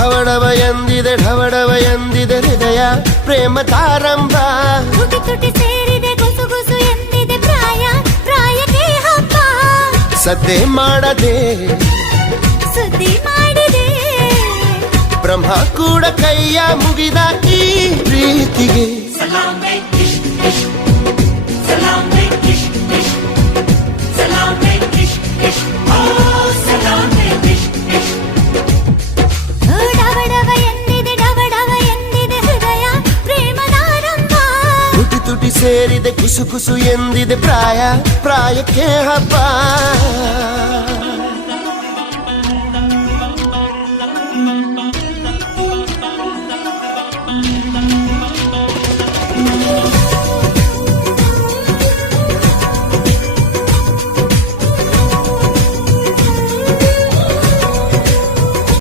ಢವಡವ ಎಂದಿದೆ ಹೃದಯ ಪ್ರೇಮದಾರಂಭ. ತುಟಿ ತುಟಿ ಸೇರಿದೆ ಗುಸು ಗುಸು ಎಂದಿದೆ ಪ್ರಾಯ ಪ್ರಾಯಕ್ಕೆ ಹಬ್ಬ. ಸದ್ದೆ ಮಾಡದೆ ಸುದ್ದಿ ಮಾಡಿದೆ ಬ್ರಹ್ಮ ಕೂಡ ಕೈಯ ಮುಗಿದ ಈ ಪ್ರೀತಿಗೆ. ಸಲಾಮೆ ಇಶ್ ಇಶ್ ಸಲಾಮೆ ಇಶ್ ಇಶ್ ಸಲಾಮೆ ಇಶ್ ಇಶ್ ಓ ಸಲಾಮೆ ಇಶ್ ಇಶ್. ಡವಡವ ಎಂದಿದೆ ಹೃದಯ ಪ್ರೇಮದಾರಂಭ. ತುಟಿ ತುಟಿ ಸೇರಿದೆ ಕುಸು ಕುಸು ಎಂದಿದೆ ಪ್ರಾಯಕ್ಕೆ ಹಬ್ಬ.